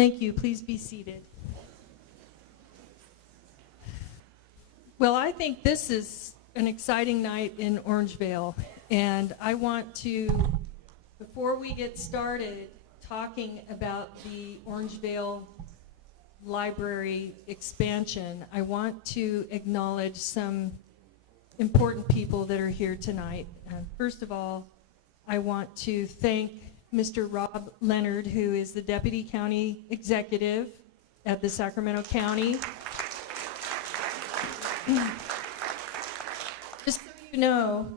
Thank you. Please be seated. Well, I think this is an exciting night in Orangevale, and I want to, before we get started talking about the Orangevale Library expansion, I want to acknowledge some important people that are here tonight. First of all, I want to thank Mr. Rob Leonard, who is the Deputy County Executive at the Sacramento County. Just so you know,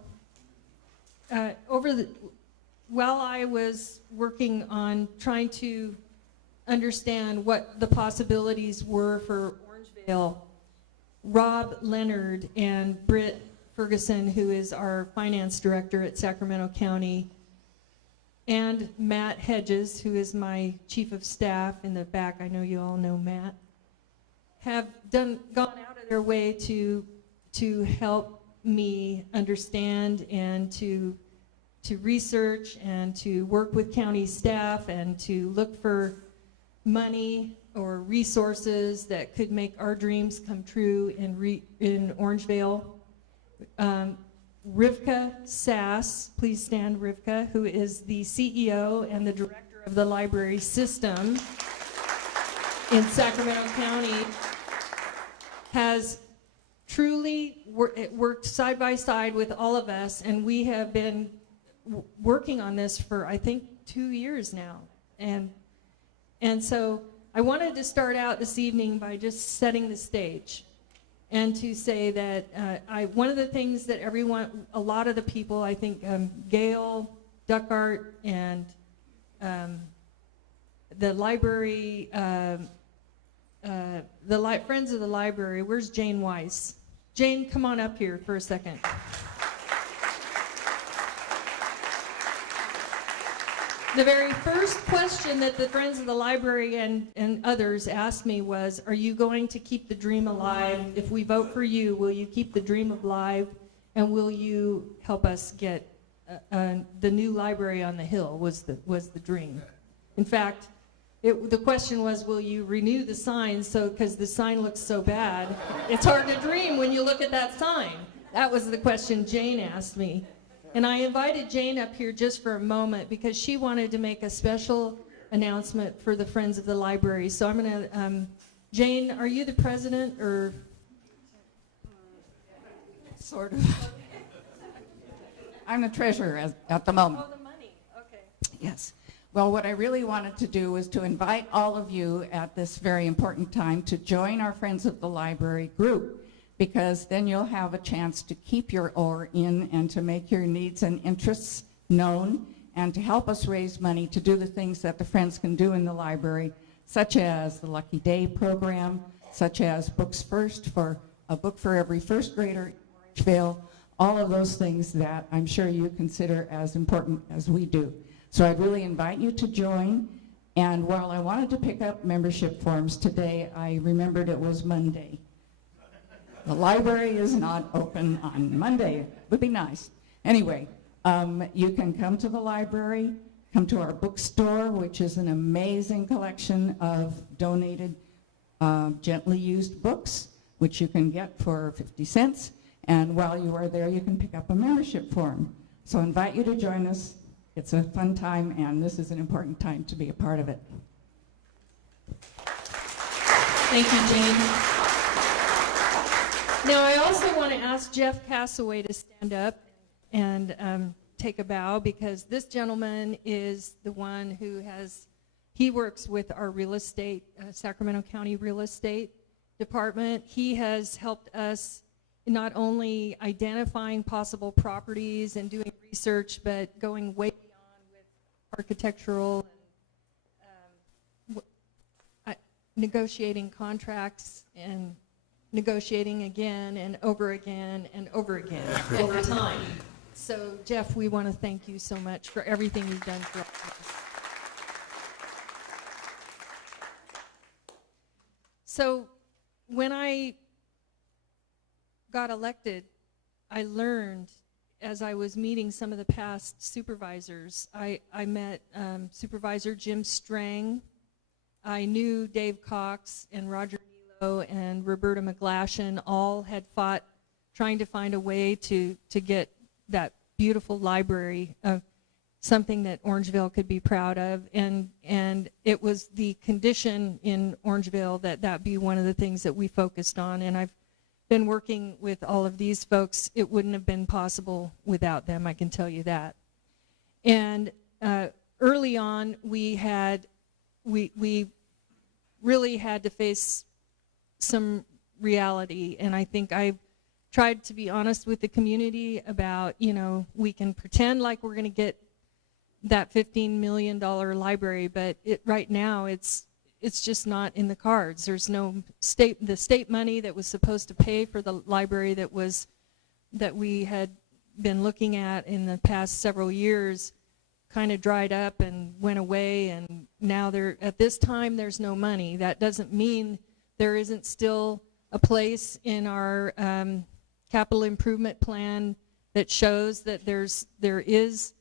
while I was working on trying to understand what the possibilities were for Orangevale, Rob Leonard and Britt Ferguson, who is our finance director at Sacramento County, and Matt Hedges, who is my chief of staff in the back, I know you all know Matt, have gone out of their way to help me understand and to research and to work with county staff and to look for money or resources that could make our dreams come true in Orangevale. Rivka Sass, please stand, Rivka, who is the CEO and the director of the library system in Sacramento County, has truly worked side by side with all of us, and we have been working on this for, I think, 2 years now. And so I wanted to start out this evening by just setting the stage and to say that one of the things that a lot of the people, I think Gail, Duckart, and the library, Friends of the Library, where's Jane Weiss? Jane, come on up here for a second. The very first question that the Friends of the Library and others asked me was, are you going to keep the dream alive? If we vote for you, will you keep the dream alive? And will you help us get the new library on the hill was the dream. In fact, the question was, will you renew the sign? Because the sign looks so bad, it's hard to dream when you look at that sign. That was the question Jane asked me. And I invited Jane up here just for a moment because she wanted to make a special announcement for the Friends of the Library. So I'm going to, Jane, are you the president or? Sort of. I'm the treasurer at the moment. Oh, the money, okay. Yes. Well, what I really wanted to do was to invite all of you at this very important time to join our Friends of the Library group, because then you'll have a chance to keep your oar in and to make your needs and interests known and to help us raise money to do the things that the Friends can do in the library, such as the Lucky Day program, such as Books First, for a book for every first grader in Orangevale, all of those things that I'm sure you consider as important as we do. So I'd really invite you to join. And while I wanted to pick up membership forms today, I remembered it was Monday. The library is not open on Monday. It would be nice. Anyway, you can come to the library, come to our bookstore, which is an amazing collection of donated, gently used books, which you can get for 50 cents. And while you are there, you can pick up a membership form. So I invite you to join us. It's a fun time, and this is an important time to be a part of it. Thank you, Jane. Now, I also want to ask Jeff Cassaway to stand up and take a bow, because this gentleman is the one who he works with our real estate, Sacramento County Real Estate Department. He has helped us not only identifying possible properties and doing research, but going way beyond with architectural and negotiating contracts and negotiating again and over again and over again over time. So, Jeff, we want to thank you so much for everything you've done for us. So, when I got elected, I learned, as I was meeting some of the past supervisors, I met Supervisor Jim Strang, I knew Dave Cox and Roger Milo and Roberta McGlashan all had fought trying to find a way to get that beautiful library, something that Orangevale could be proud of, and it was the condition in Orangevale that be one of the things that we focused on, and I've been working with all of these folks. It wouldn't have been possible without them, I can tell you that. And early on, we really had to face some reality, and I think I've tried to be honest with the community about, we can pretend like we're going to get that $15 million library, but right now it's just not in the cards. There's no the state money that was supposed to pay for the library that we had been looking at in the past several years kind of dried up and went away, and now at this time there's no money. That doesn't mean there isn't still a place in our capital improvement plan that shows that there is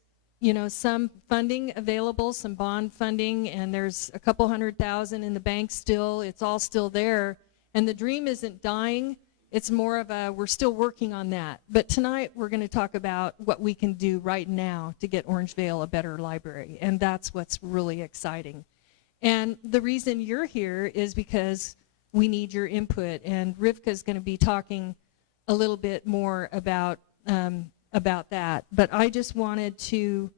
some funding available, some bond funding, and there's a couple $100,000 in the bank still. It's all still there, and the dream isn't dying. It's more of we're still working on that. But tonight we're going to talk about what we can do right now to get Orangevale a better library, and that's what's really exciting. And the reason you're here is because we need your input, and Rivka's going to be talking a little bit more about that. But I just wanted to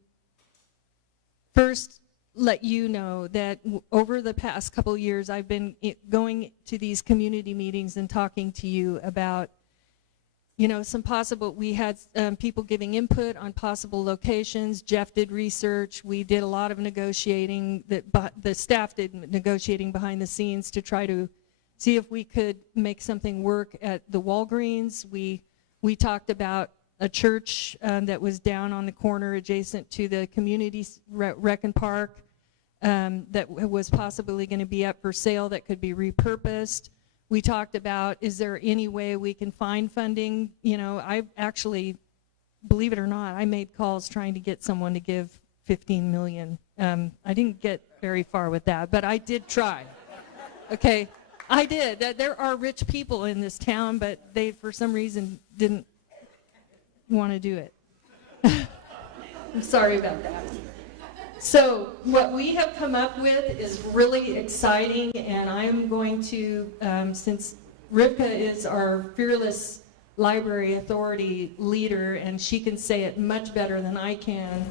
first let you know that over the past couple of years, I've been going to these community meetings and talking to you about, some possible, we had people giving input on possible locations. Jeff did research. We did a lot of negotiating. The staff did negotiating behind the scenes to try to see if we could make something work at the Walgreens. We talked about a church that was down on the corner adjacent to the community rec and park that was possibly going to be up for sale that could be repurposed. We talked about, is there any way we can find funding? I actually, believe it or not, I made calls trying to get someone to give $15 million. I didn't get very far with that, but I did try. Okay, I did. There are rich people in this town, but they, for some reason, didn't want to do it. I'm sorry about that. So what we have come up with is really exciting, and I'm going to, since Rivka is our fearless library authority leader, and she can say it much better than I can,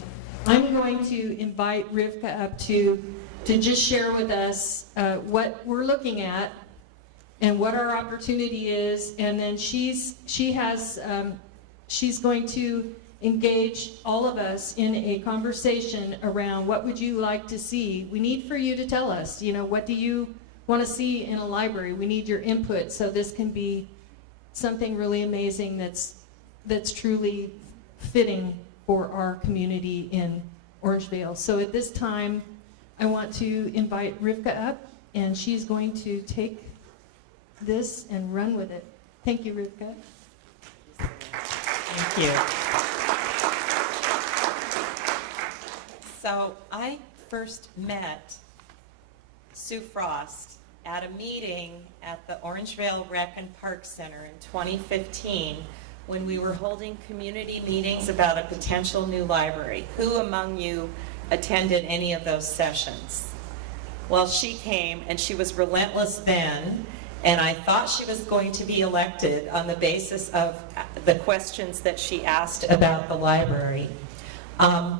I'm going to invite Rivka up to just share with us what we're looking at and what our opportunity is, and then she's going to engage all of us in a conversation around what would you like to see. We need for you to tell us, what do you want to see in a library? We need your input so this can be something really amazing that's truly fitting for our community in Orangevale. So at this time, I want to invite Rivka up, and she's going to take this and run with it. Thank you, Rivka. Thank you. So I first met Sue Frost at a meeting at the Orangevale Rec and Park Center in 2015 when we were holding community meetings about a potential new library. Who among you attended any of those sessions? Well, she came, and she was relentless then, and I thought she was going to be elected on the basis of the questions that she asked about the library.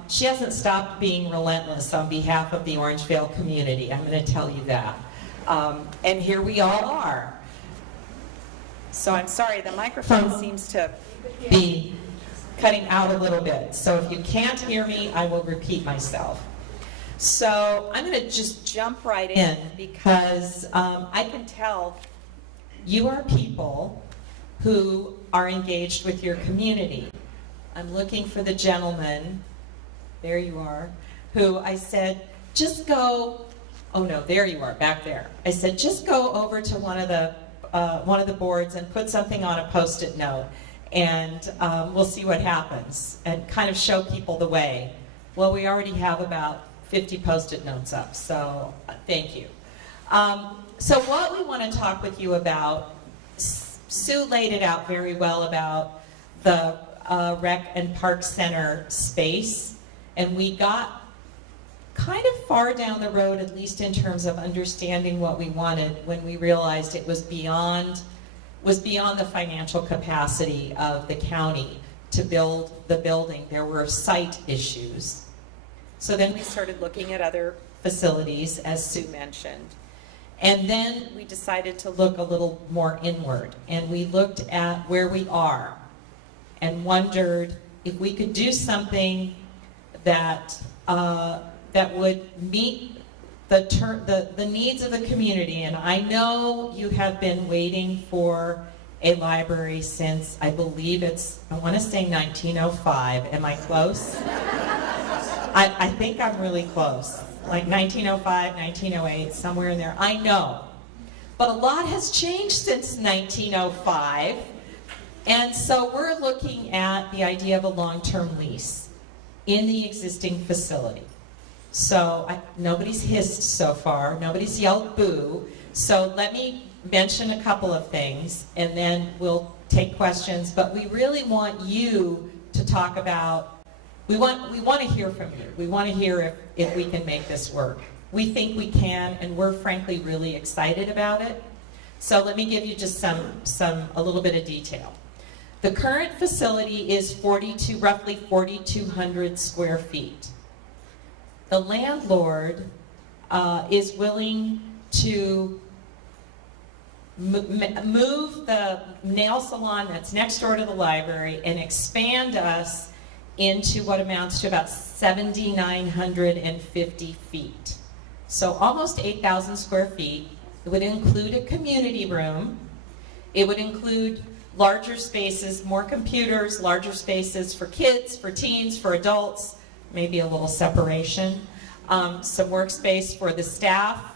She hasn't stopped being relentless on behalf of the Orangevale community, I'm going to tell you that. And here we all are. So I'm sorry, the microphone seems to be cutting out a little bit. So if you can't hear me, I will repeat myself. So I'm going to just jump right in because I can tell you are people who are engaged with your community. I'm looking for the gentleman, there you are, who I said, just go, oh no, there you are, back there. I said, just go over to one of the boards and put something on a Post-it note, and we'll see what happens, and kind of show people the way. Well, we already have about 50 Post-it notes up, so thank you. So what we want to talk with you about, Sue laid it out very well about the Rec and Park Center space, and we got kind of far down the road, at least in terms of understanding what we wanted, when we realized it was beyond the financial capacity of the county to build the building. There were site issues. So then we started looking at other facilities, as Sue mentioned. And then we decided to look a little more inward, and we looked at where we are and wondered if we could do something that that would meet the needs of the community. And I know you have been waiting for a library since, I believe I want to say 1905. Am I close? I think I'm really close. Like 1905, 1908, somewhere in there. I know. But a lot has changed since 1905. And so we're looking at the idea of a long-term lease in the existing facility. So nobody's hissed so far, nobody's yelled boo. So let me mention a couple of things and then we'll take questions. But we really want you to talk about, we want to hear from you. We want to hear if we can make this work. We think we can, and we're frankly really excited about it. So let me give you just a little bit of detail. The current facility is roughly 4,200 square feet. The landlord is willing to move the nail salon that's next door to the library and expand us into what amounts to about 7,950 feet. So almost 8,000 square feet. It would include a community room. It would include larger spaces, more computers, larger spaces for kids, for teens, for adults, maybe a little separation, some workspace for the staff,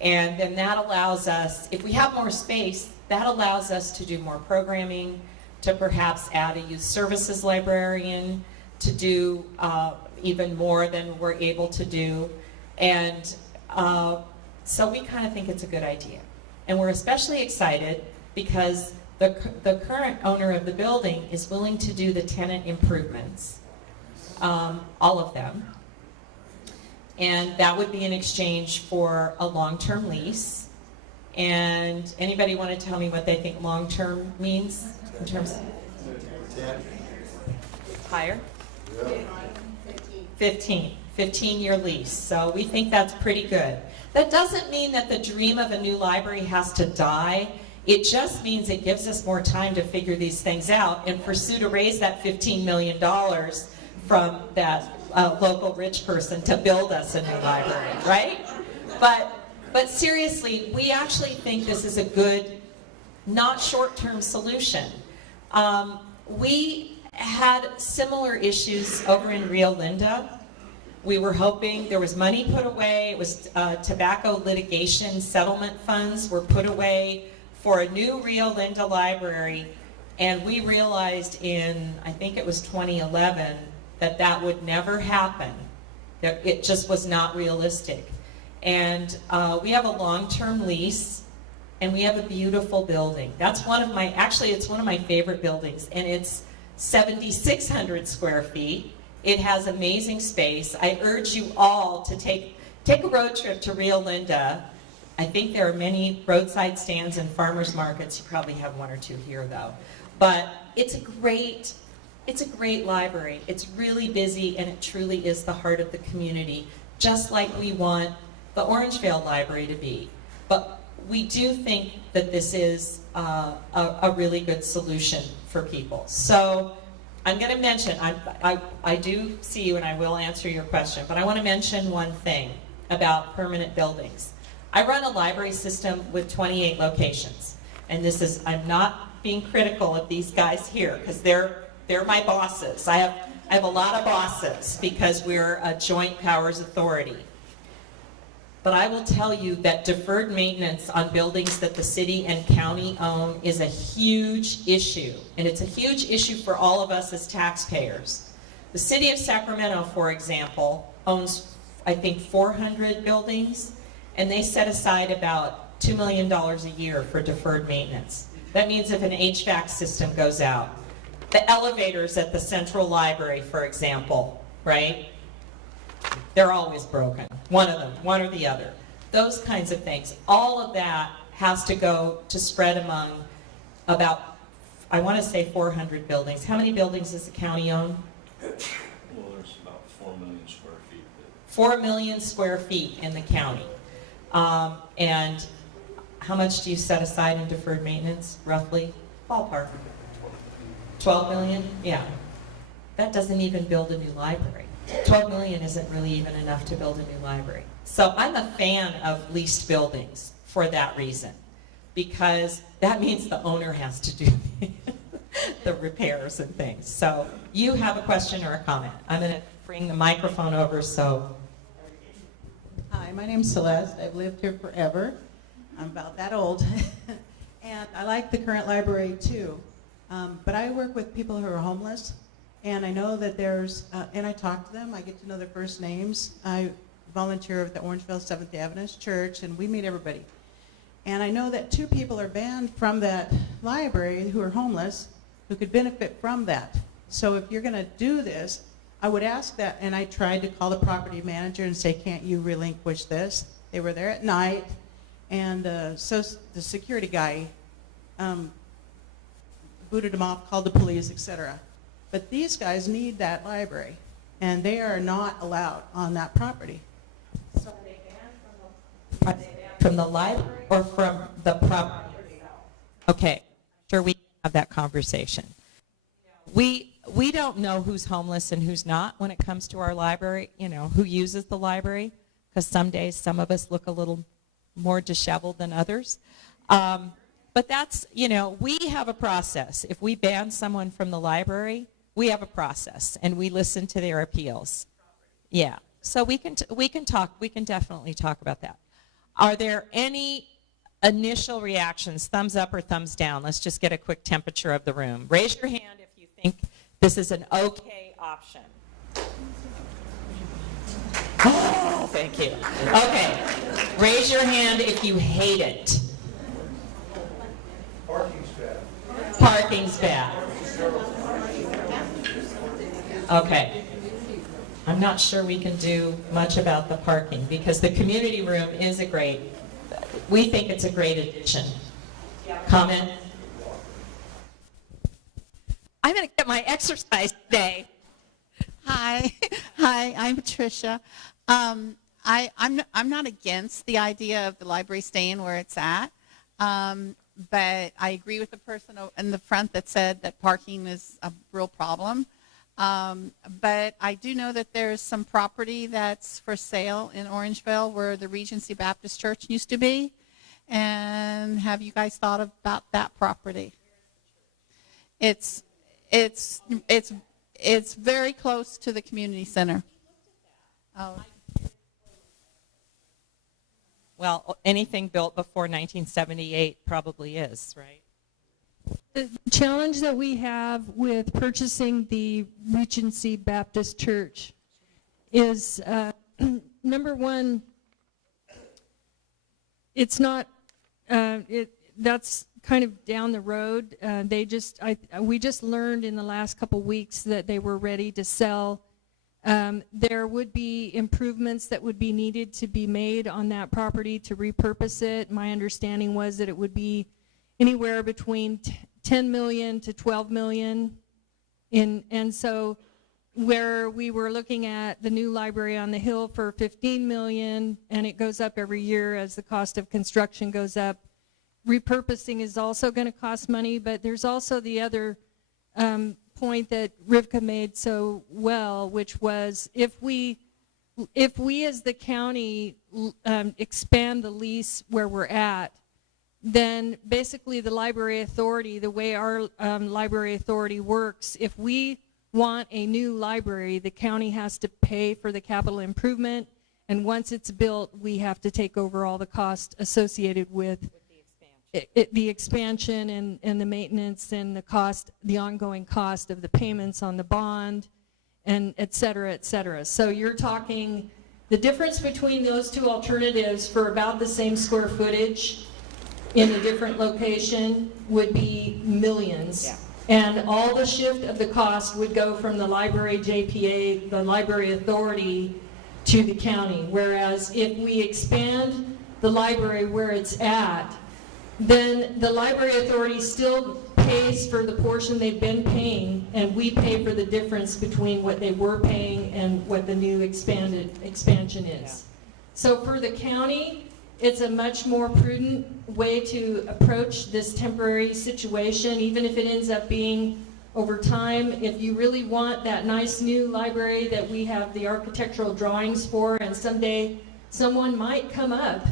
and then that allows us, if we have more space, that allows us to do more programming, to perhaps add a youth services librarian, to do even more than we're able to do, and so we kind of think it's a good idea. And we're especially excited because the current owner of the building is willing to do the tenant improvements, all of them. And that would be in exchange for a long-term lease. And anybody want to tell me what they think long-term means in terms of higher? 15-year lease. So we think that's pretty good. That doesn't mean that the dream of a new library has to die. It just means it gives us more time to figure these things out and pursue to raise that $15 million from that local rich person to build us a new library, right? But seriously, we actually think this is a good, not short-term solution. We had similar issues over in Rio Linda. We were hoping, there was money put away, it was tobacco litigation settlement funds were put away for a new Rio Linda library, and we realized in, I think it was 2011, that would never happen. That it just was not realistic. And we have a long-term lease, and we have a beautiful building. That's one of my, actually it's one of my favorite buildings, and it's 7,600 square feet. It has amazing space. I urge you all to take a road trip to Rio Linda. I think there are many roadside stands and farmers markets. You probably have one or two here though. But it's a great library. It's really busy, and it truly is the heart of the community, just like we want the Orangevale Library to be. But we do think that this is a really good solution for people. So I'm going to mention, I do see you and I will answer your question, but I want to mention one thing about permanent buildings. I run a library system with 28 locations, and this is, I'm not being critical of these guys here because they're my bosses. I have a lot of bosses because we're a joint powers authority. But I will tell you that deferred maintenance on buildings that the city and county own is a huge issue, and it's a huge issue for all of us as taxpayers. The city of Sacramento, for example, owns, I think, 400 buildings, and they set aside about $2 million a year for deferred maintenance. That means if an HVAC system goes out, the elevators at the central library, for example, right? They're always broken, one of them, one or the other. Those kinds of things. All of that has to go to spread among about, I want to say 400 buildings. How many buildings does the county own? Well, there's about 4 million square feet. 4 million square feet in the county. And how much do you set aside in deferred maintenance, roughly? Ballpark. 12 million? Yeah. That doesn't even build a new library. 12 million isn't really even enough to build a new library. So I'm a fan of leased buildings for that reason, because that means the owner has to do the repairs and things. So you have a question or a comment? I'm going to bring the microphone over so. Hi, my name's Celeste. I've lived here forever. I'm about that old. And I like the current library too. But I work with people who are homeless, and I know that there's, and I talk to them, I get to know their first names. I volunteer at the Orangevale Seventh Adventist Church, and we meet everybody. And I know that 2 people are banned from that library who are homeless, who could benefit from that. So if you're gonna do this, I would ask that, and I tried to call the property manager and say, can't you relinquish this? They were there at night, and so the security guy booted them off, called the police, etc. But these guys need that library, and they are not allowed on that property. So are they banned from the library or from the property? Okay, sure, we can have that conversation. We don't know who's homeless and who's not when it comes to our library, you know, who uses the library, because some days some of us look a little more disheveled than others. But that's, you know, we have a process. If we ban someone from the library, we have a process, and we listen to their appeals. Yeah, so we can definitely talk about that. Are there any initial reactions, thumbs up or thumbs down? Let's just get a quick temperature of the room. Raise your hand if you think this is an okay option. Oh, thank you. Okay, raise your hand if you hate it. Parking's bad. Parking's bad. Okay. I'm not sure we can do much about the parking, because the community room is we think it's a great addition. Comment? I'm going to get my exercise today. Hi, I'm Tricia. I'm not against the idea of the library staying where it's at, but I agree with the person in the front that said that parking is a real problem. But I do know that there's some property that's for sale in Orangevale where the Regency Baptist Church used to be. And have you guys thought about that property? It's very close to the community center. Oh. Well, anything built before 1978 probably is, right? The challenge that we have with purchasing the Regency Baptist Church is, number one, it's not, that's kind of down the road. We just learned in the last couple weeks that they were ready to sell. There would be improvements that would be needed to be made on that property to repurpose it. My understanding was that it would be anywhere between 10 million to 12 million. And so where we were looking at the new library on the hill for 15 million, and it goes up every year as the cost of construction goes up. Repurposing is also going to cost money, but there's also the other point that Rivka made so well, which was if we as the county expand the lease where we're at, then basically the library authority, the way our library authority works, if we want a new library, the county has to pay for the capital improvement, and once it's built, we have to take over all the cost associated with the expansion and the maintenance and the ongoing cost of the payments on the bond, and et cetera, et cetera. So you're talking The difference between those two alternatives for about the same square footage in a different location would be millions. Yeah. And all the shift of the cost would go from the library JPA, the library authority, to the county. Whereas if we expand the library where it's at, then the library authority still pays for the portion they've been paying, and we pay for the difference between what they were paying and what the new expansion is. Yeah. So for the county, it's a much more prudent way to approach this temporary situation, even if it ends up being over time. If you really want that nice new library that we have the architectural drawings for, and someday someone might come up,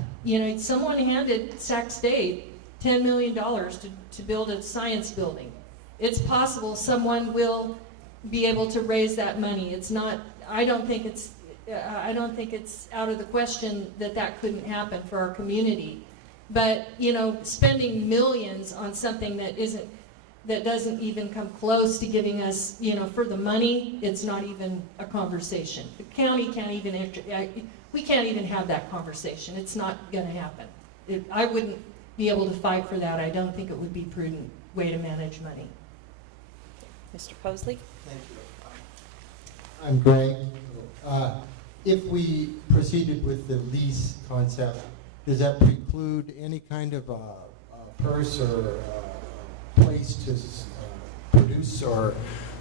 someone handed Sac State $10 million to build a science building. It's possible someone will be able to raise that money. It's not, I don't think it's out of the question that couldn't happen for our community. But, spending millions on something that doesn't even come close to giving us, for the money, it's not even a conversation. The county can't even, we can't even have that conversation. It's not going to happen. I wouldn't be able to fight for that. I don't think it would be a prudent way to manage money. Mr. Posley? Thank you. I'm Greg. If we proceeded with the lease concept, does that preclude any kind of purse or place to produce or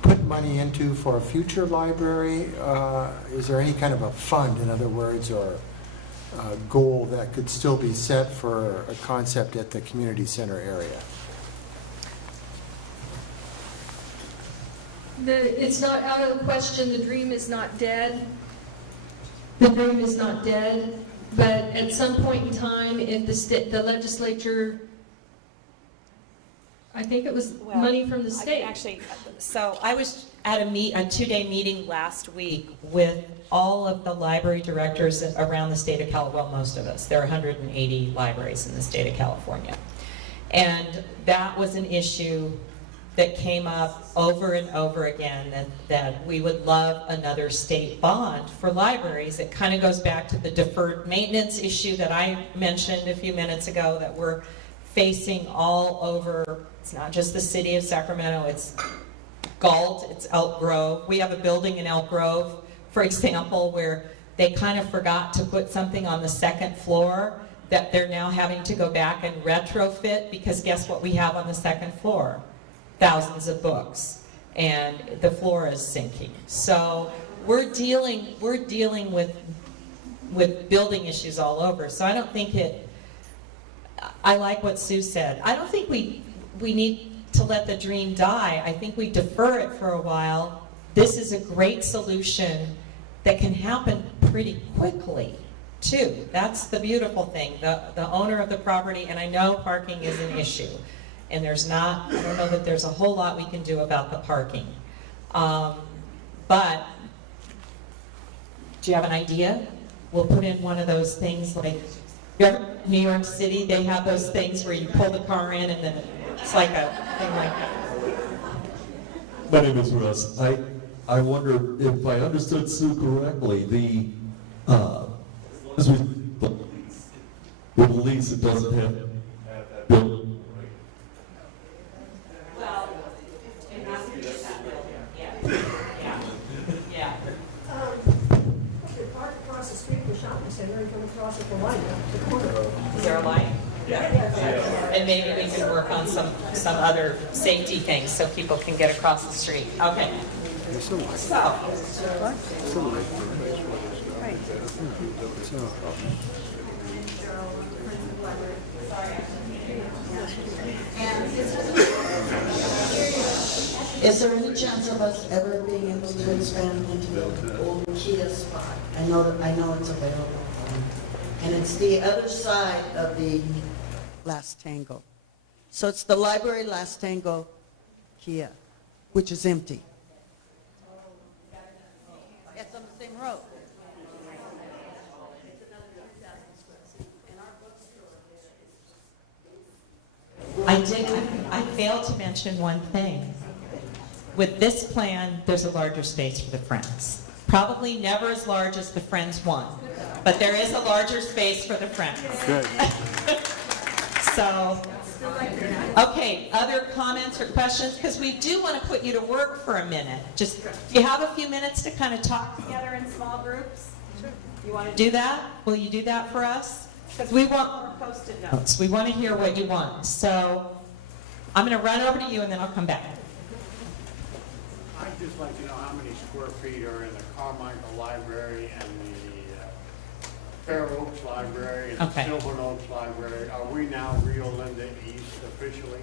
put money into for a future library? Is there any kind of a fund, in other words, or a goal that could still be set for a concept at the community center area? It's not out of the question. The dream is not dead. The dream is not dead. But at some point in time, if the legislature, I think it was money from the state. Actually, so I was at a two-day meeting last week with all of the library directors around the state of California, well, most of us. There are 180 libraries in the state of California. And that was an issue that came up over and over again, that we would love another state bond for libraries. It kind of goes back to the deferred maintenance issue that I mentioned a few minutes ago that we're facing all over. It's not just the city of Sacramento, it's Galt, it's Elk Grove. We have a building in Elk Grove, for example, where they kind of forgot to put something on the second floor that they're now having to go back and retrofit, because guess what we have on the second floor? Thousands of books, and the floor is sinking. So we're dealing with building issues all over. So I don't think I like what Sue said. I don't think we need to let the dream die. I think we defer it for a while. This is a great solution that can happen pretty quickly, too. That's the beautiful thing. The owner of the property, and I know parking is an issue, and I don't know that there's a whole lot we can do about the parking. But do you have an idea? We'll put in one of those things like, New York City, they have those things where you pull the car in and then it's like a thing like that. My name is Russ. I wonder if I understood Sue correctly, as with the lease, it doesn't have that building. Well, it has to be that building, yeah. You park across the street from the shopping center and come across at the light, the corner. Is there a light? And maybe we can work on some other safety things so people can get across the street. Okay. So. Is there any chance of us ever being able to expand into the old Kia spot? I know it's available. And it's the other side of the Last Tango. So it's the library Last Tango Kia, which is empty. It's on the same road. I failed to mention one thing. With this plan, there's a larger space for the Friends. Probably never as large as the Friends one, but there is a larger space for the Friends. So, okay, other comments or questions? Because we do want to put you to work for a minute. Just, do you have a few minutes to kind of talk together in small groups? You want to do that? Will you do that for us? Because we want more Post-it notes. We want to hear what you want. So, I'm going to run over to you and then I'll come back. I'd just like to know how many square feet are in the Carmichael Library and the Fair Oaks Library and Okay. the Sylvan Oaks Library. Are we now Rio Linda East officially?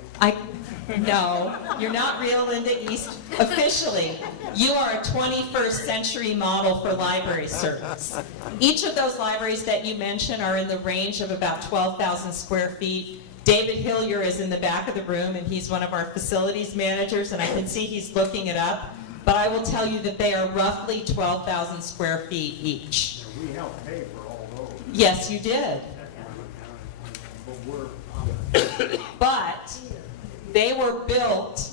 No, you're not Rio Linda East officially. You are a 21st century model for library service. Each of those libraries that you mentioned are in the range of about 12,000 square feet. David Hillier is in the back of the room, and he's one of our facilities managers, and I can see he's looking it up. But I will tell you that they are roughly 12,000 square feet each. We helped pay for all those. Yes, you did. But they were built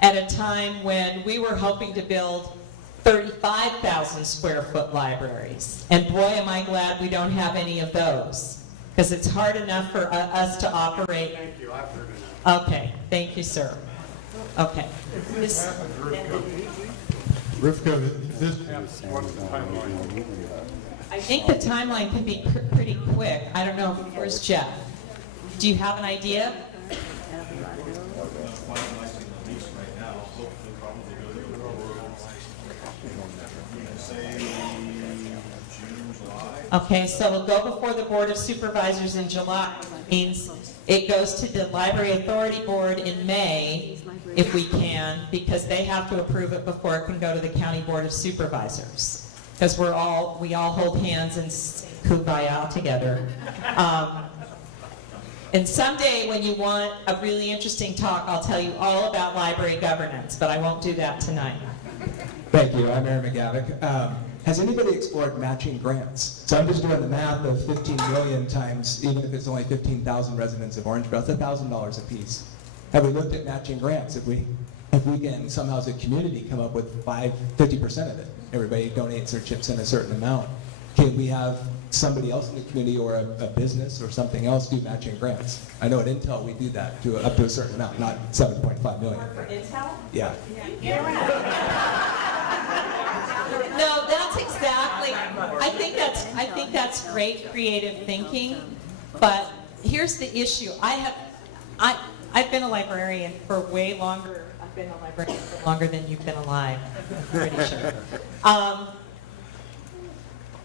at a time when we were hoping to build 35,000 square foot libraries. And boy, am I glad we don't have any of those. Because it's hard enough for us to operate. Thank you, I've heard enough. Okay, thank you, sir. Okay. Rivka, this, What's the timeline? I think the timeline can be pretty quick. I don't know. Where's Jeff? Do you have an idea? Finalizing the lease right now, hopefully probably say June, July. Okay, so we'll go before the Board of Supervisors in July. Means it goes to the Library Authority Board in May, if we can, because they have to approve it before it can go to the County Board of Supervisors. Because we all hold hands and kumbaya together. And someday when you want a really interesting talk, I'll tell you all about library governance, but I won't do that tonight. Thank you. I'm Aaron McGavick. Has anybody explored matching grants? So I'm just doing the math of 15 million times, even if it's only 15,000 residents of Orangevale, that's $1,000 a piece. Have we looked at matching grants? If we can somehow as a community come up with 50% of it, everybody donates or chips in a certain amount. Can we have somebody else in the community or a business or something else do matching grants? I know at Intel we do that to up to a certain amount, not 7.5 million. For Intel? Yeah. No, that's exactly. I think that's great creative thinking, but here's the issue. I've been a librarian for way longer. I've been a librarian for longer than you've been alive. I'm pretty sure.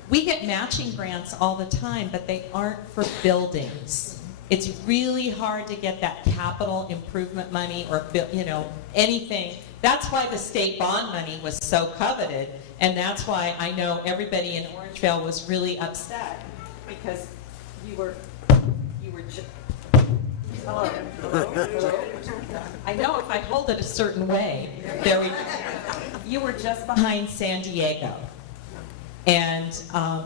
We get matching grants all the time, but they aren't for buildings. It's really hard to get that capital improvement money or anything. That's why the state bond money was so coveted, and that's why I know everybody in Orangevale was really upset because you were just. Hello. I know if I hold it a certain way, you were just behind San Diego. And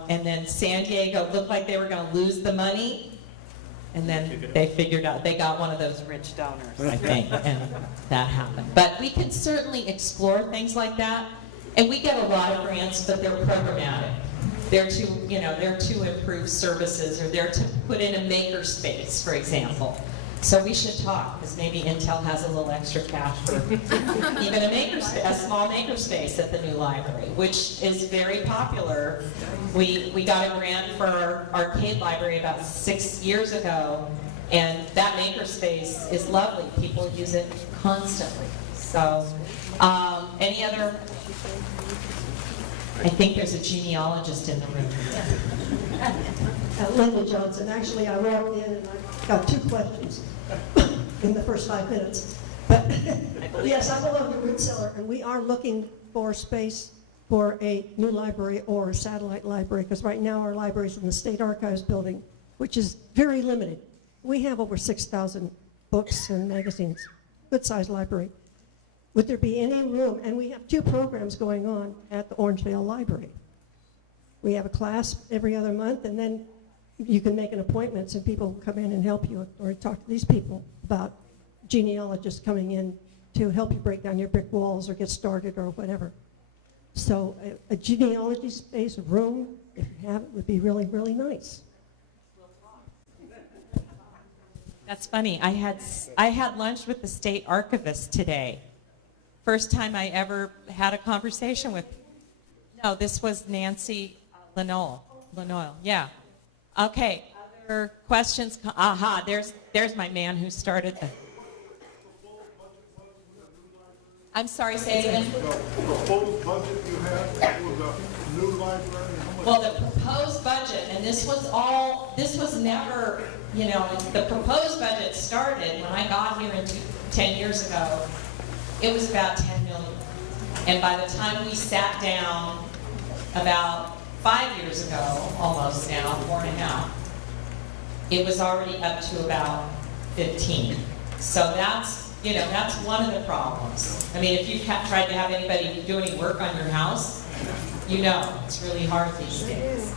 then San Diego looked like they were going to lose the money, and then they figured out they got one of those rich donors, I think, and that happened. But we can certainly explore things like that, and we get a lot of grants, but they're programmatic. They're to improve services, or they're to put in a maker space, for example. So we should talk, because maybe Intel has a little extra cash for even a small maker space at the new library, which is very popular. We got a grant for our arcade library about 6 years ago, and that maker space is lovely. People use it constantly. So, any other? I think there's a genealogist in the room. Linda Johnson. Actually, I walked in and I got 2 questions in the first 5 minutes. But yes, I belong to Root Cellar, and we are looking for space for a new library or a satellite library, because right now our library is in the State Archives building, which is very limited. We have over 6,000 books and magazines, good-sized library. Would there be any room? And we have 2 programs going on at the Orangevale Library. We have a class every other month, and then you can make an appointment and people will come in and help you, or talk to these people about genealogists coming in to help you break down your brick walls or get started or whatever. So a genealogy space, a room, if you have it, would be really, really nice. That's funny. I had lunch with the state archivist today. First time I ever had a conversation with. No, this was Nancy Lenoyle. Yeah. Okay. Other questions? Aha. There's my man who started the. I'm sorry. Say it again. The proposed budget you have was a new library? Well, the proposed budget, and this was never, the proposed budget started when I got here 10 years ago. It was about 10 million. And by the time we sat down about 5 years ago, almost now, 4.5, it was already up to about 15. So that's one of the problems. I mean, if you've tried to have anybody do any work on your house, it's really hard these days.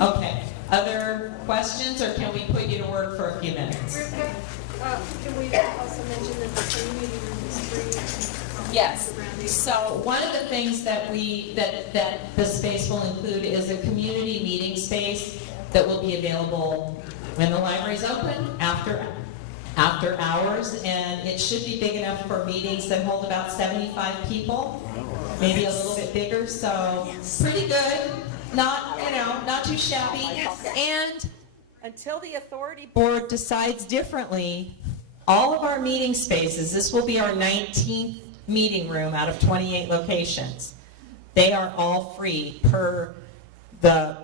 Okay, other questions, or can we put you to work for a few minutes? Can we also mention that the community room is free? Yes. So one of the things that the space will include is a community meeting space that will be available when the library's open, after hours, and it should be big enough for meetings that hold about 75 people, maybe a little bit bigger, so pretty good, not too shabby. And until the authority board decides differently, all of our meeting spaces, this will be our 19th meeting room out of 28 locations. They are all free per the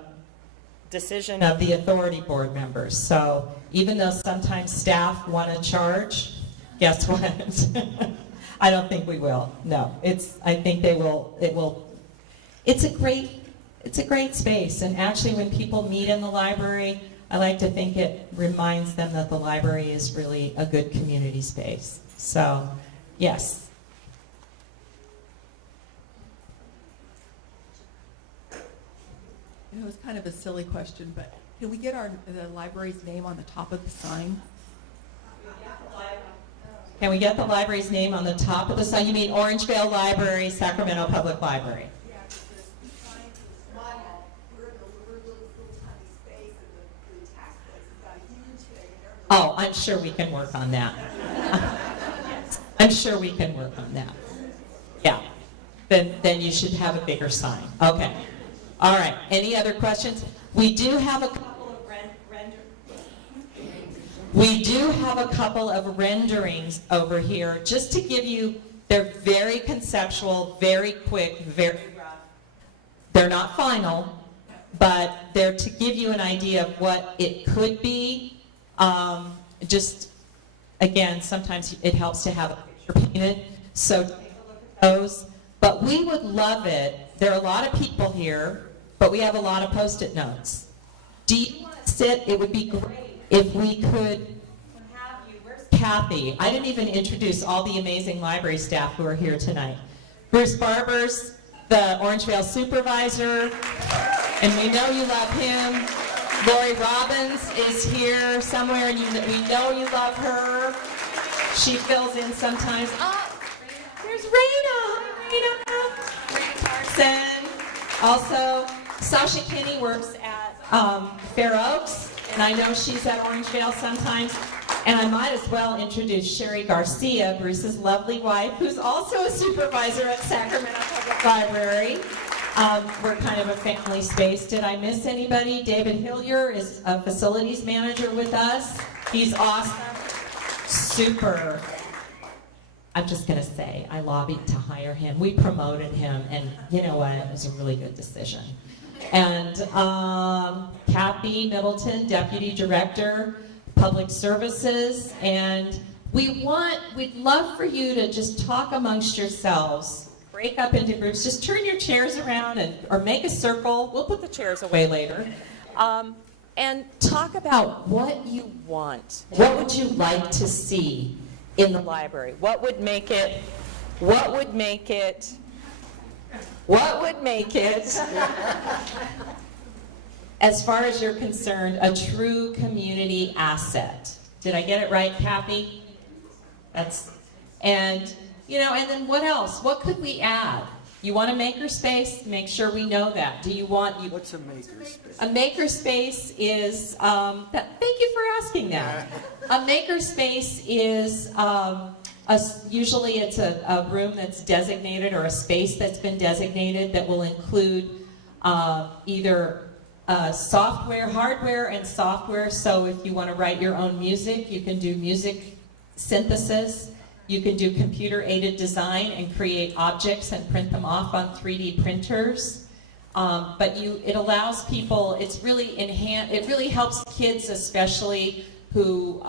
decision of the authority board members. So even though sometimes staff want to charge, guess what? I don't think we will. No, I think they will. It will. It's a great space. And actually, when people meet in the library, I like to think it reminds them that the library is really a good community space. So, yes. It's kind of a silly question, but can we get the library's name on the top of the sign? Can we get the library's name on the top of the sign? You mean Orangevale Library, Sacramento Public Library? Oh, I'm sure we can work on that. I'm sure we can work on that. Yeah. Then you should have a bigger sign. Okay. All right. Any other questions? We do have a couple of renderings over here, just to give you. They're very conceptual, very quick, very rough. They're not final, but they're to give you an idea of what it could be. Just again, sometimes it helps to have a picture painted. So take a look at those. But we would love it. There are a lot of people here, but we have a lot of Post-it notes. Do you want to sit? It would be great if we could have you. Where's Kathy? I didn't even introduce all the amazing library staff who are here tonight. Bruce Barbers, the Orangevale supervisor, and we know you love him. Lori Robbins is here somewhere, and we know you love her. She fills in sometimes. Oh, there's Raina. Hi, Raina. Carson. Also, Sasha Kinney works at Fair Oaks, and I know she's at Orangevale sometimes. And I might as well introduce Sherry Garcia, Bruce's lovely wife, who's also a supervisor at Sacramento Public Library. We're kind of a family space. Did I miss anybody? David Hillier is a facilities manager with us. He's awesome. Super. I'm just going to say, I lobbied to hire him. We promoted him, and you know what? It was a really good decision. And Kathy Middleton, Deputy Director, Public Services, and we'd love for you to just talk amongst yourselves. Break up into groups. Just turn your chairs around or make a circle. We'll put the chairs away later. And talk about what you want. What would you like to see in the library? What would make it as far as you're concerned, a true community asset? Did I get it right, Kathy? And then what else? What could we add? You want a makerspace? Make sure we know that. Do you want you? What's a makerspace? A makerspace is. Thank you for asking that. A makerspace is usually it's a room that's designated or a space that's been designated that will include either software, hardware, and software. So if you want to write your own music, you can do music synthesis. You can do computer-aided design and create objects and print them off on 3D printers. But it allows people, it really helps kids especially who,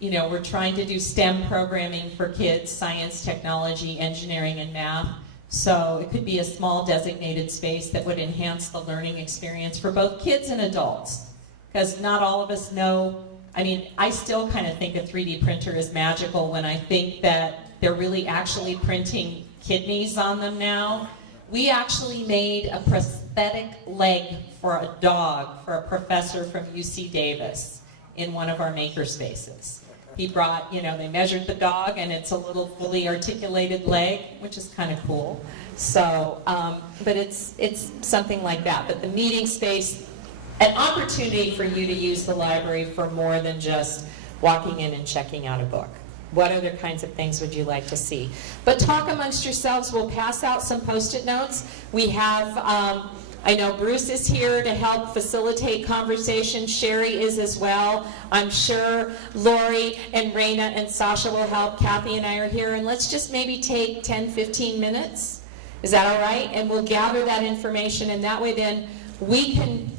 we're trying to do STEM programming for kids, science, technology, engineering, and math. So it could be a small designated space that would enhance the learning experience for both kids and adults. Because not all of us know, I still kind of think a 3D printer is magical when I think that they're really actually printing kidneys on them now. We actually made a prosthetic leg for a dog for a professor from UC Davis in one of our maker spaces. He brought, they measured the dog and it's a little fully articulated leg, which is kind of cool. So, but it's something like that. But the meeting space, an opportunity for you to use the library for more than just walking in and checking out a book. What other kinds of things would you like to see? But talk amongst yourselves. We'll pass out some Post-it notes. We have, I know Bruce is here to help facilitate conversation. Sherry is as well. I'm sure Lori and Raina and Sasha will help. Kathy and I are here. And let's just maybe take 10, 15 minutes. Is that all right? And we'll gather that information. And that way then we can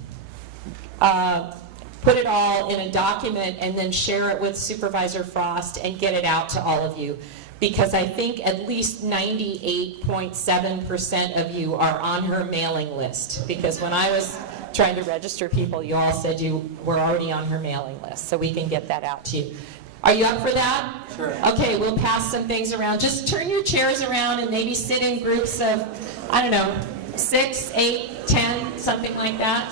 put it all in a document and then share it with Supervisor Frost and get it out to all of you. Because I think at least 98.7% of you are on her mailing list. Because when I was trying to register people, you all said you were already on her mailing list. So we can get that out to you. Are you up for that? Sure. Okay, we'll pass some things around. Just turn your chairs around and maybe sit in groups of, 6, 8, 10, something like that.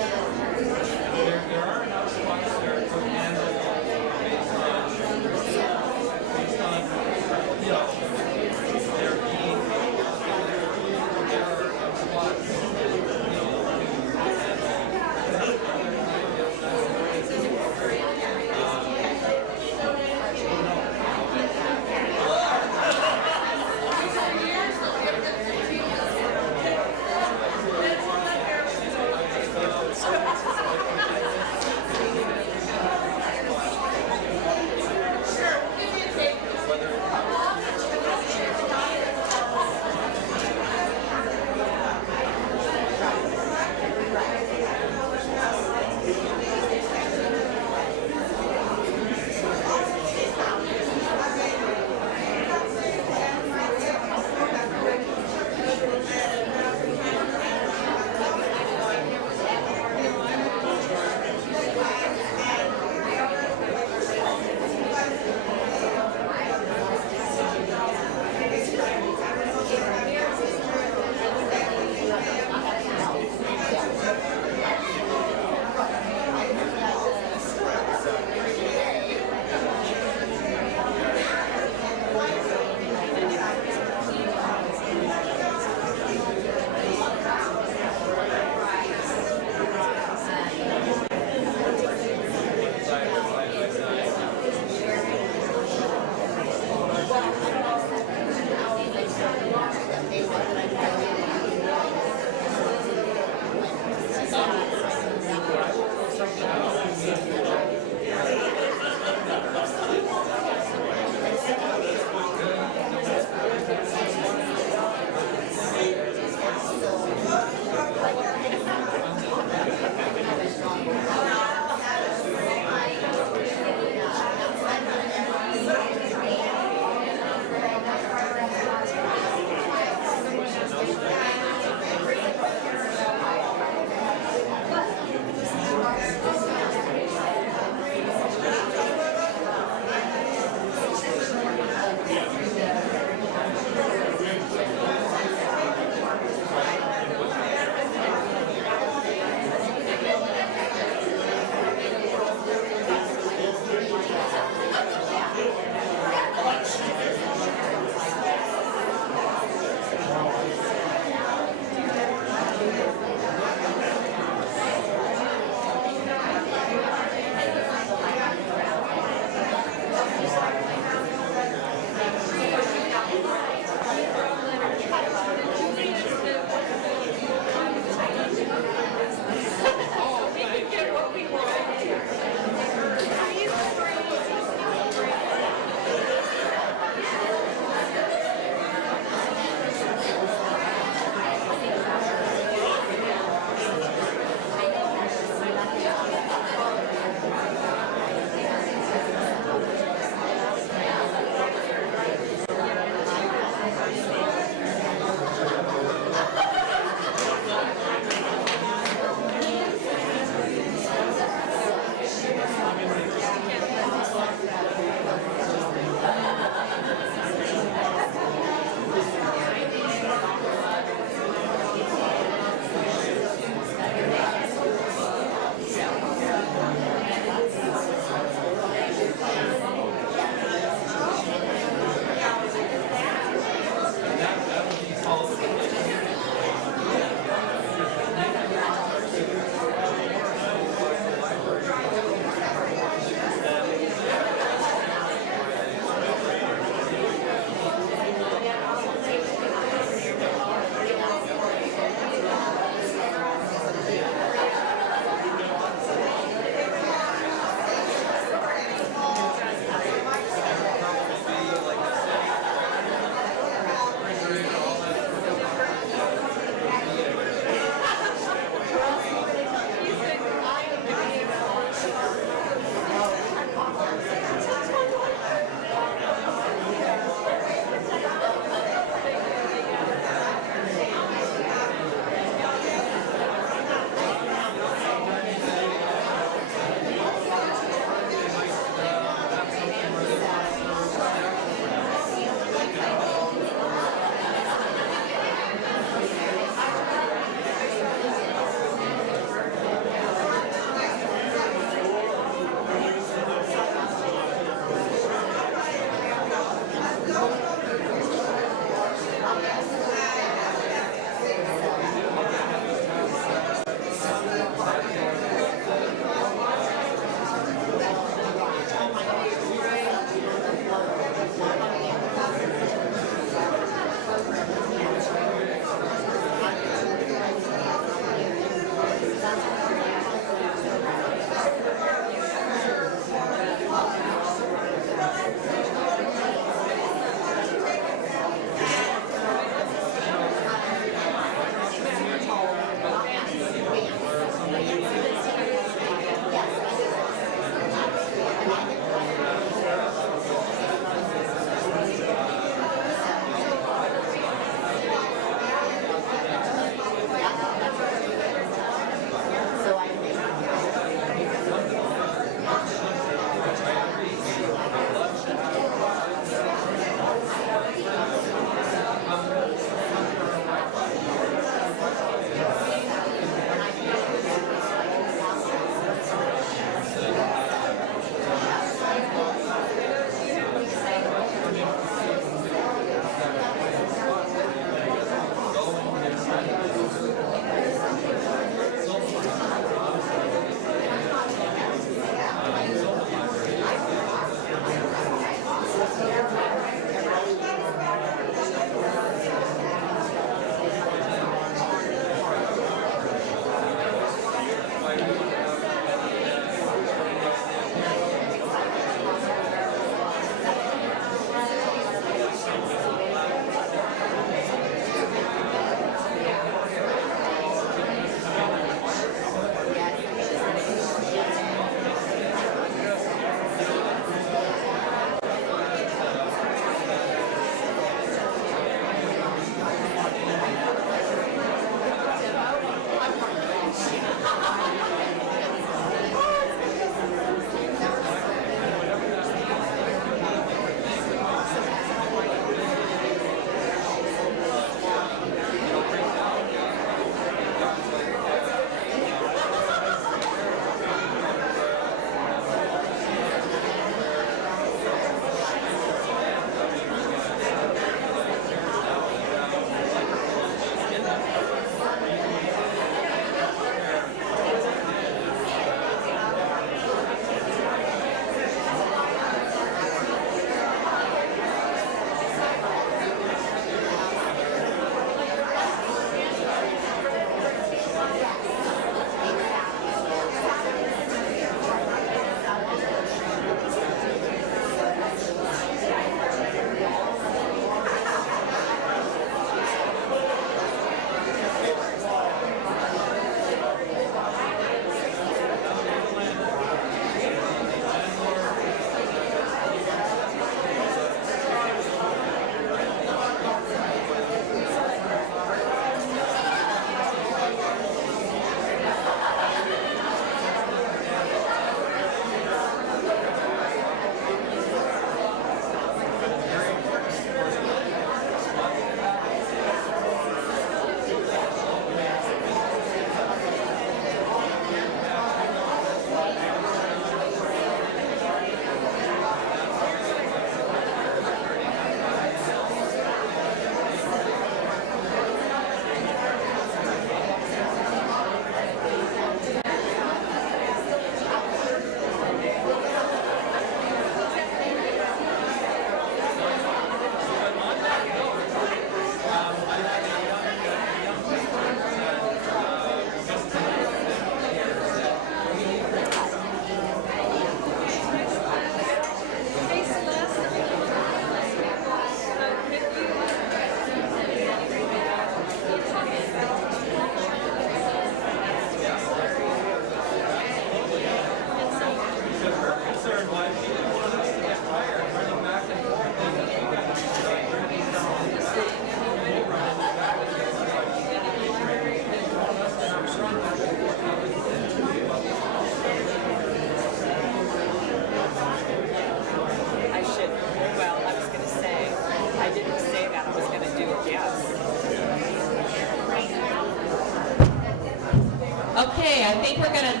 Okay, I think we're gonna,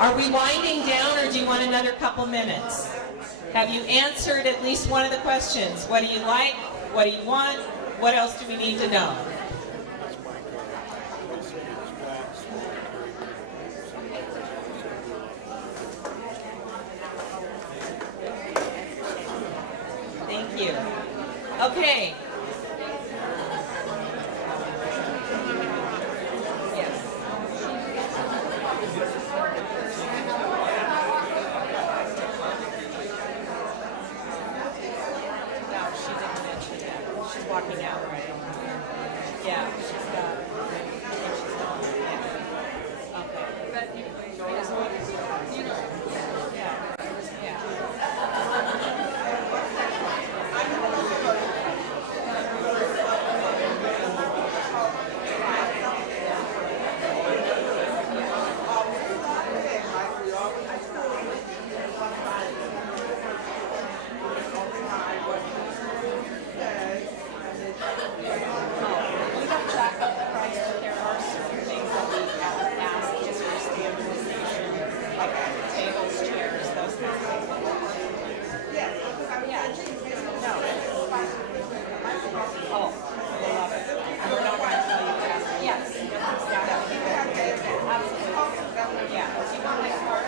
are we winding down or do you want another couple minutes? Have you answered at least one of the questions? What do you like? What do you want? What else do we need to know? Thank you. Okay. Yes. No, she didn't mention that. She's walking out, right? Yeah, she's got, she's gone, yeah. Okay. But you know, yeah, yeah. We got track of the price, but there are certain things that we have asked just for standardization, like tables, chairs, those kinds of things. Yeah. No. Oh, I love it. And we're not going to tell you that. Yes. Absolutely. Yeah. Do you want my card?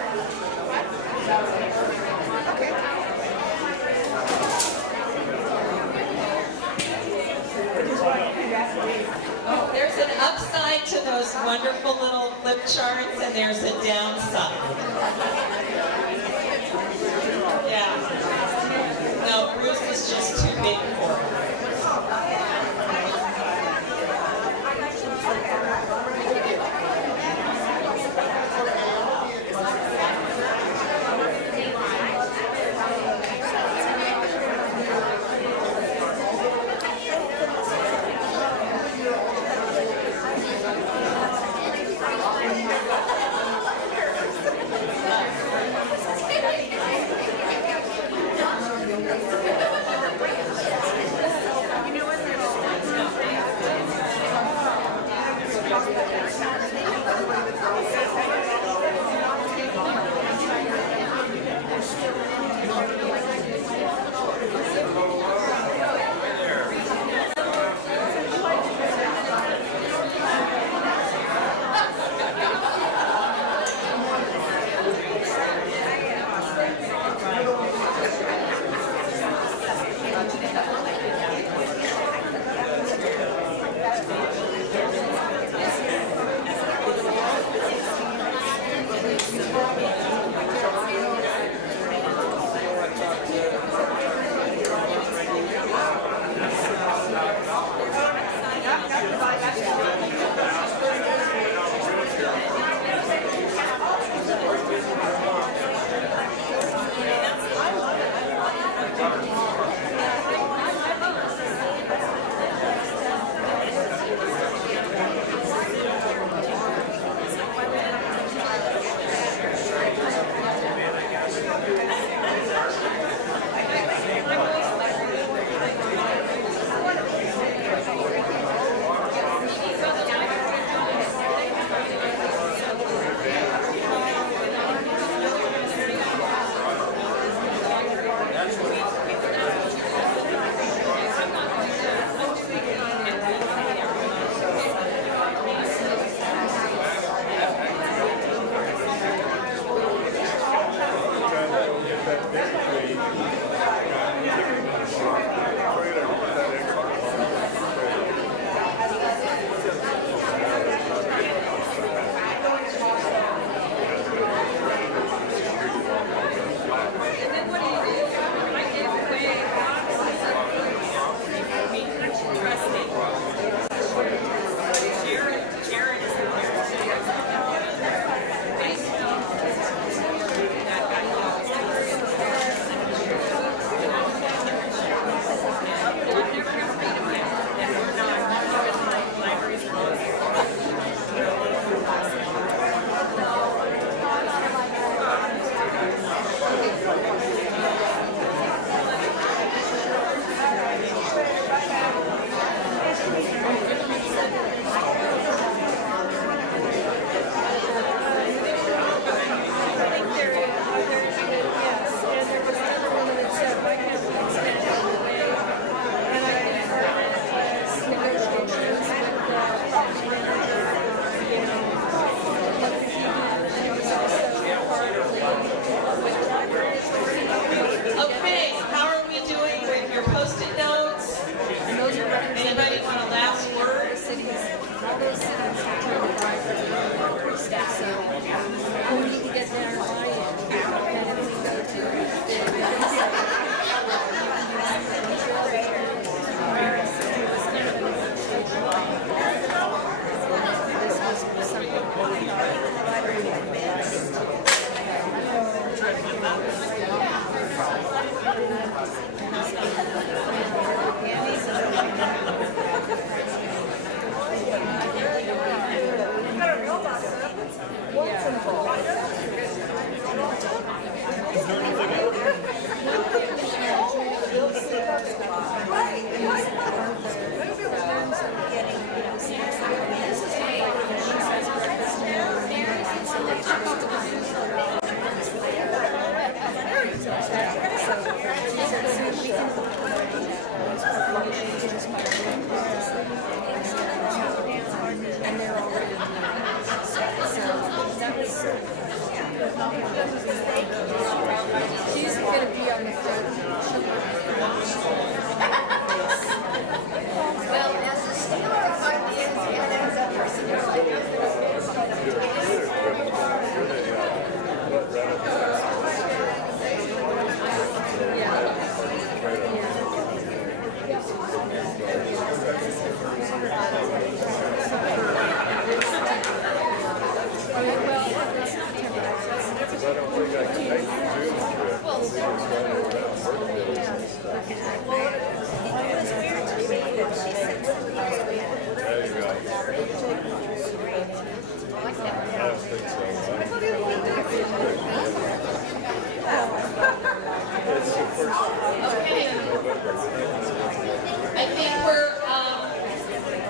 Oh, there's an upside to those wonderful little flip charts, and there's a downside. Yeah. No, Bruce is just too big for it.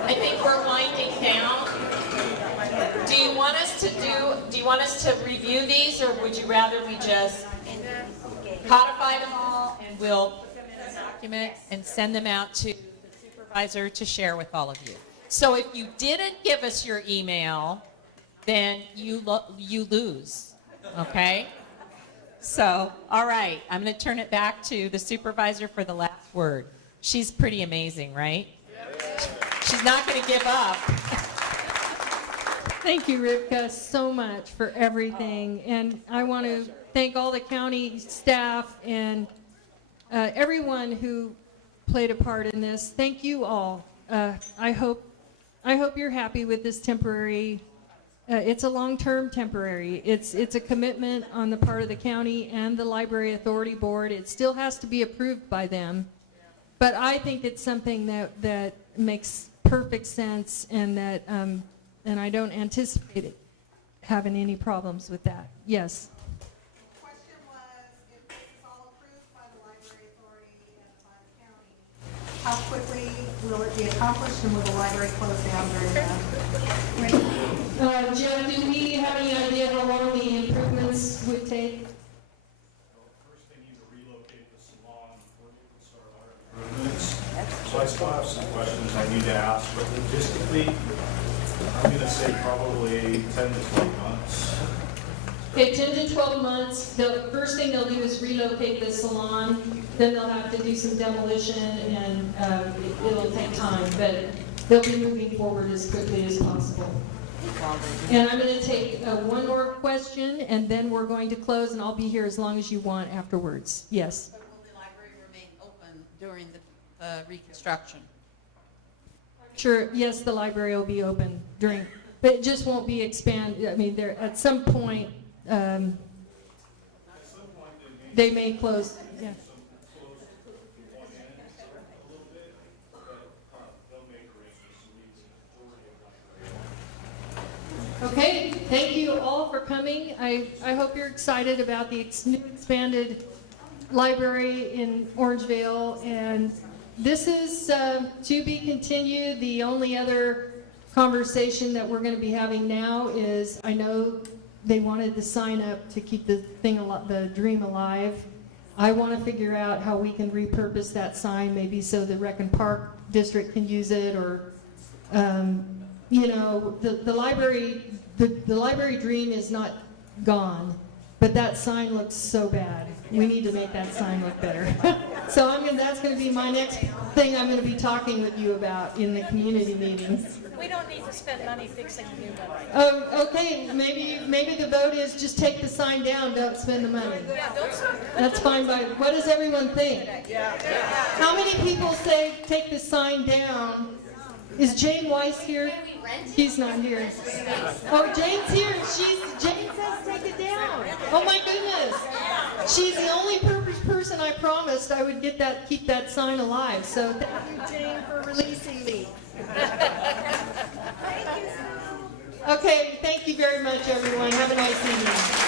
I think we're winding down. Do you want us to review these, or would you rather we just codify them all and we'll put them in a document and send them out to the supervisor to share with all of you? So if you didn't give us your email, then you lose, okay? So, all right, I'm going to turn it back to the supervisor for the last word. She's pretty amazing, right? She's not going to give up. Thank you, Rivka, so much for everything. And I want to thank all the county staff and everyone who played a part in this. Thank you all. I hope you're happy with this temporary. It's a long-term temporary. It's a commitment on the part of the county and the Library Authority Board. It still has to be approved by them. But I think it's something that makes perfect sense, and that and I don't anticipate it having any problems with that. Yes. The question was, if this is all approved by the Library Authority and by the county, how quickly will it be accomplished, and will the library close down during that? Jeff, do we have any idea how long the improvements would take? First, they need to relocate the salon before they can start our improvements. So I still have some questions I need to ask, but logistically, I'm going to say probably 10 to 12 months. Okay, 10 to 12 months. The first thing they'll do is relocate the salon. Then they'll have to do some demolition, and it'll take time, but they'll be moving forward as quickly as possible. And I'm going to take one more question, and then we're going to close, and I'll be here as long as you want afterwards. Yes? But will the library remain open during the reconstruction? Sure, yes, the library will be open during, but it just won't be expanded. I mean, there, at some point, they may close. Yeah. Okay, thank you all for coming. I hope you're excited about the new expanded library in Orangevale, and this is to be continued. The only other conversation that we're going to be having now is, I know they wanted to sign up to keep the dream alive. I want to figure out how we can repurpose that sign, maybe so the Rec and Park District can use it, or you know, the library dream is not gone, but that sign looks so bad. We need to make that sign look better. So that's going to be my next thing I'm going to be talking with you about in the community meetings. We don't need to spend money fixing a new one. Oh, okay, maybe the vote is just take the sign down, don't spend the money. Yeah, don't spend. That's fine by, what does everyone think? How many people say take the sign down? Is Jane Weiss here? He's not here. Oh, Jane's here. Jane says take it down. Oh my goodness. She's the only person I promised I would keep that sign alive. So thank you, Jane, for releasing me. Okay, thank you very much, everyone. Have a nice evening.